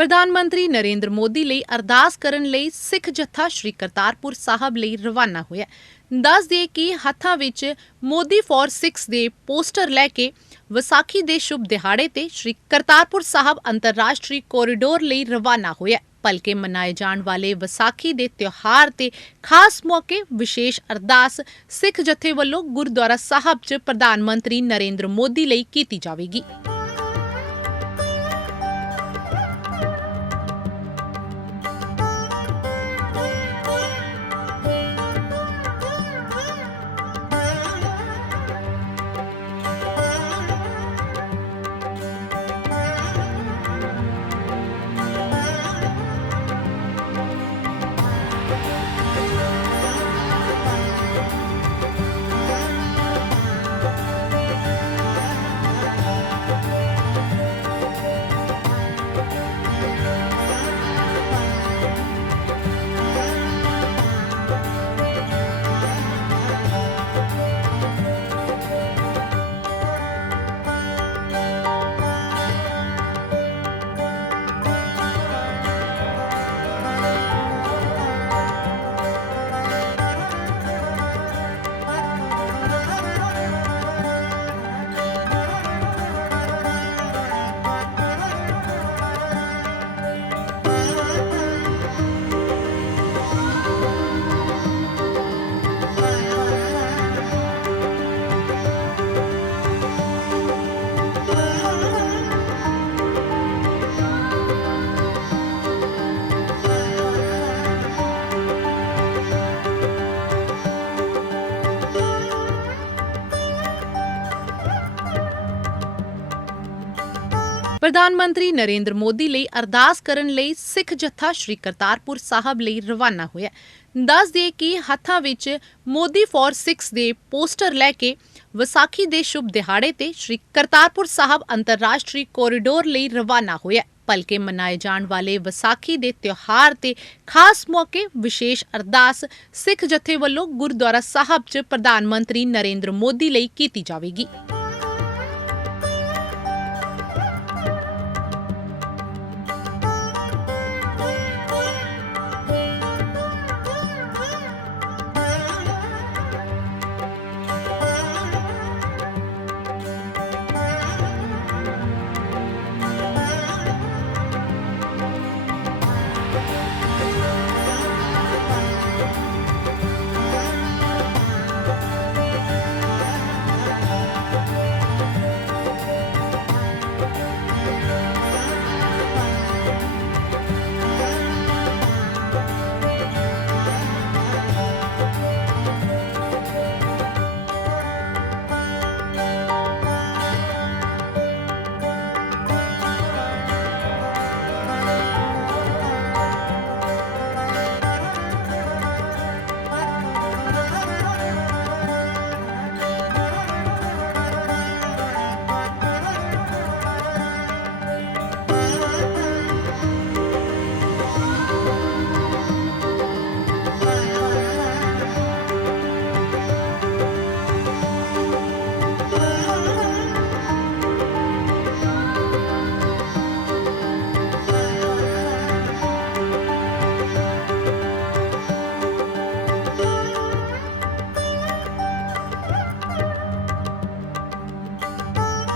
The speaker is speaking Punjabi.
ਪ੍ਰਧਾਨ ਮੰਤਰੀ ਨਰਿੰਦਰ ਮੋਦੀ ਲਈ ਅਰਦਾਸ ਕਰਨ ਲਈ ਸਿੱਖ ਜਥਾ ਸ੍ਰੀ ਕਰਤਾਰਪੁਰ ਸਾਹਿਬ ਲਈ ਰਵਾਨਾ ਹੋਇਆ ਦੱਸ ਦਈਏ ਕਿ ਹੱਥਾਂ ਵਿੱਚ ਮੋਦੀ ਫॉर ਸਿੱਖਸ ਦੇ ਪੋਸਟਰ ਲੈ ਕੇ ਵਿਸਾਖੀ ਦੇ ਸ਼ੁਭ ਦਿਹਾੜੇ ਤੇ ਸ੍ਰੀ ਕਰਤਾਰਪੁਰ ਸਾਹਿਬ ਅੰਤਰਰਾਸ਼ਟਰੀ ਕੋਰੀਡੋਰ ਲਈ ਰਵਾਨਾ ਹੋਇਆ ਭਲਕੇ ਮਨਾਏ ਜਾਣ ਵਾਲੇ ਵਿਸਾਖੀ ਦੇ ਤਿਉਹਾਰ ਤੇ ਖਾਸ ਮੌਕੇ ਵਿਸ਼ੇਸ਼ ਅਰਦਾਸ ਸਿੱਖ ਜਥੇ ਵੱਲੋਂ ਗੁਰਦੁਆਰਾ ਸਾਹਿਬ 'ਚ ਪ੍ਰਧਾਨ ਮੰਤਰੀ ਨਰਿੰਦਰ ਮੋਦੀ ਲਈ ਕੀਤੀ ਜਾਵੇਗੀ। ਪ੍ਰਧਾਨ ਮੰਤਰੀ ਨਰਿੰਦਰ ਮੋਦੀ ਲਈ ਅਰਦਾਸ ਕਰਨ ਲਈ ਸਿੱਖ ਜਥਾ ਸ੍ਰੀ ਕਰਤਾਰਪੁਰ ਸਾਹਿਬ ਲਈ ਰਵਾਨਾ ਹੋਇਆ ਦੱਸ ਦਈਏ ਕਿ ਹੱਥਾਂ ਵਿੱਚ ਮੋਦੀ ਫॉर ਸਿੱਖਸ ਦੇ ਪੋਸਟਰ ਲੈ ਕੇ ਵਿਸਾਖੀ ਦੇ ਸ਼ੁਭ ਦਿਹਾੜੇ ਤੇ ਸ੍ਰੀ ਕਰਤਾਰਪੁਰ ਸਾਹਿਬ ਅੰਤਰਰਾਸ਼ਟਰੀ ਕੋਰੀਡੋਰ ਲਈ ਰਵਾਨਾ ਹੋਇਆ ਭਲਕੇ ਮਨਾਏ ਜਾਣ ਵਾਲੇ ਵਿਸਾਖੀ ਦੇ ਤਿਉਹਾਰ ਤੇ ਖਾਸ ਮੌਕੇ ਵਿਸ਼ੇਸ਼ ਅਰਦਾਸ ਸਿੱਖ ਜਥੇ ਵੱਲੋਂ ਗੁਰਦੁਆਰਾ ਸਾਹਿਬ 'ਚ ਪ੍ਰਧਾਨ ਮੰਤਰੀ ਨਰਿੰਦਰ ਮੋਦੀ ਲਈ ਕੀਤੀ ਜਾਵੇਗੀ।